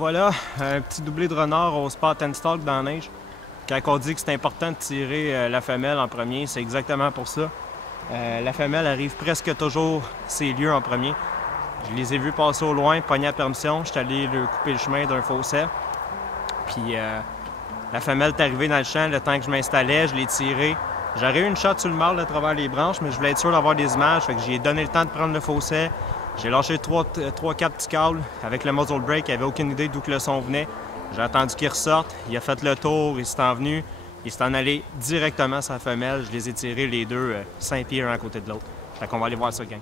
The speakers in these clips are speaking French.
voilà, un petit doublé de renard au spot and stalk dans la neige. Quand on dit que c'est important de tirer la femelle en premier, c'est exactement pour ça. La femelle arrive presque toujours ses lieux en premier. Je les ai vus passer au loin, pogner à permission. Je suis allé leur couper le chemin d'un fossé. Puis la femelle est arrivée dans le champ le temps que je m'installais, je l'ai tirée. J'aurais eu une shot sur le mâle à travers les branches, mais je voulais être sûr d'avoir des images. Fait que j'ai donné le temps de prendre le fossé. J'ai lâché 3-4 petits câbles avec le muzzle brake. Il n'avait aucune idée d'où que le son venait. J'ai attendu qu'il ressorte. Il a fait le tour, il s'est envenu. Il s'est en allé directement sur la femelle. Je les ai tirés les deux 5 pieds un à côté de l'autre. Fait qu'on va aller voir ça, gang.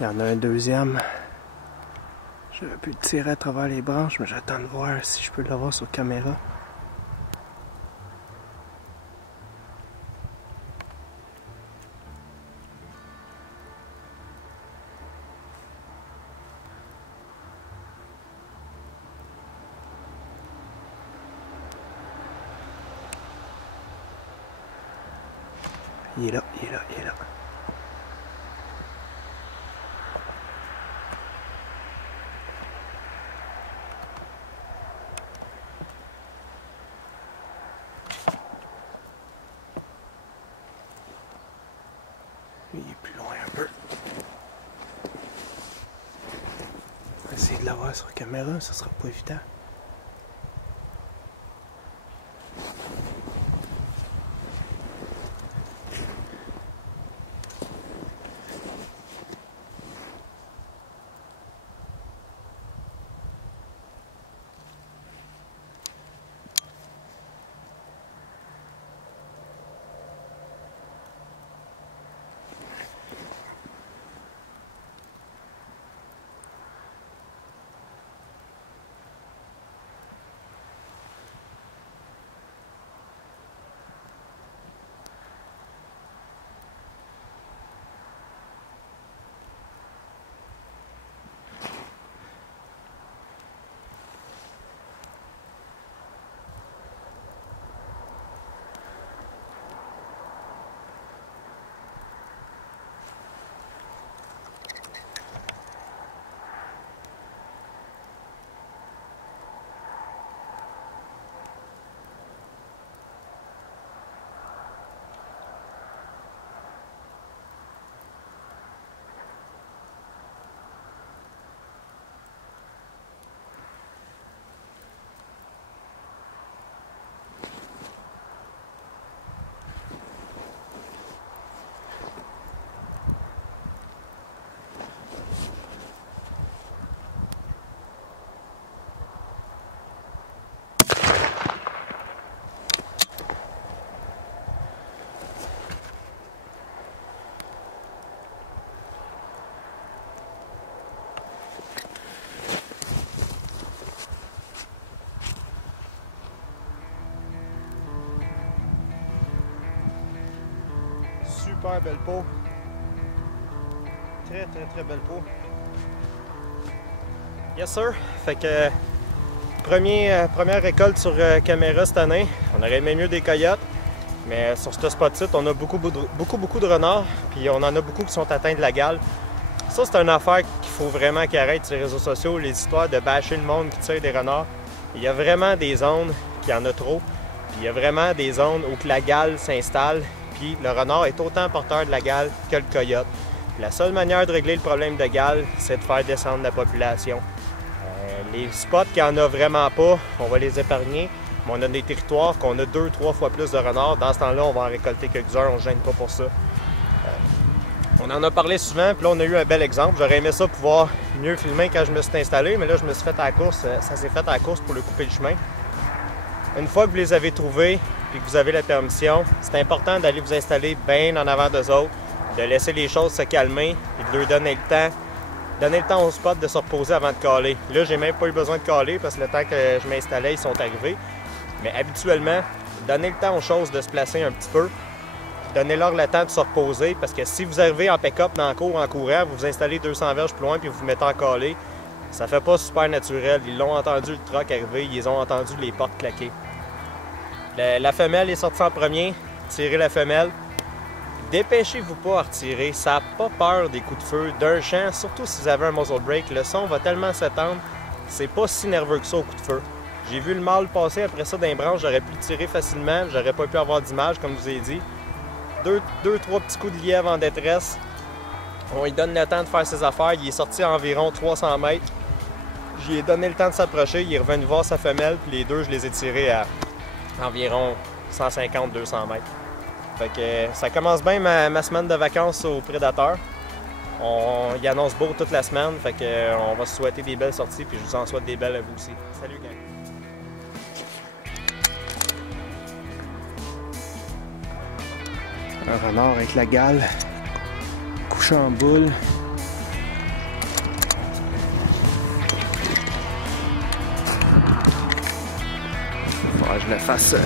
Il y en a un deuxième. J'aurais pu le tirer à travers les branches, mais j'attends de voir si je peux l'avoir sur caméra. Il est là, il est là, il est là. Il est plus loin un peu. On va essayer de l'avoir sur caméra, ça sera pas évident. Super belle peau. Très belle peau. Yes sir. Fait que première récolte sur caméra cette année. On aurait aimé mieux des coyotes. Mais sur ce spot-ci, on a beaucoup de renards. Puis on en a beaucoup qui sont atteints de la gale. Ça, c'est une affaire qu'il faut vraiment qu'ils arrêtent sur les réseaux sociaux. Les histoires de bâcher le monde qui tire des renards. Il y a vraiment des zones qui en a trop. Puis il y a vraiment des zones où que la gale s'installe. Puis le renard est autant porteur de la gale que le coyote. La seule manière de régler le problème de gale, c'est de faire descendre la population. Les spots qu'il n'y en a vraiment pas, on va les épargner. Mais on a des territoires qu'on a 2-3 fois plus de renards. Dans ce temps-là, on va en récolter quelques-uns, on ne gêne pas pour ça. On en a parlé souvent, puis là, on a eu un bel exemple. J'aurais aimé ça pouvoir mieux filmer quand je me suis installé, mais là, je me suis fait à la course. Ça s'est fait à la course pour le couper le chemin. Une fois que vous les avez trouvés et que vous avez la permission, c'est important d'aller vous installer bien en avant d'eux autres, de laisser les choses se calmer et de leur donner le temps. Donner le temps au spot de se reposer avant de caler. Là, j'ai même pas eu besoin de caler parce que le temps que je m'installais, ils sont arrivés. Mais habituellement, donnez le temps aux choses de se placer un petit peu. Donnez-leur le temps de se reposer parce que si vous arrivez en pick-up dans le cours en courant, vous vous installez 200 verges plus loin puis vous vous mettez en caler, ça fait pas super naturel. Ils l'ont entendu le truck arriver, ils ont entendu les portes claquer. La femelle est sortie en premier, tirez la femelle. Dépêchez-vous pas à retirer, ça n'a pas peur des coups de feu d'un champ, surtout si vous avez un muzzle brake. Le son va tellement s'étendre, c'est pas si nerveux que ça au coup de feu. J'ai vu le mâle passer après ça dans les branches, j'aurais pu le tirer facilement, j'aurais pas pu avoir d'image comme je vous ai dit. Deux, trois petits coups de lièvre en détresse. On lui donne le temps de faire ses affaires, il est sorti à environ 300 mètres. J'y ai donné le temps de s'approcher, il est revenu voir sa femelle, puis les deux, je les ai tirés à environ 150-200 mètres. Fait que ça commence bien ma semaine de vacances au Prédateur. On y annonce beau toute la semaine, fait que on va se souhaiter des belles sorties, puis je vous en souhaite des belles à vous aussi. Salut gang! Un renard avec la gale, couché en boule. Faudrait que je le fasse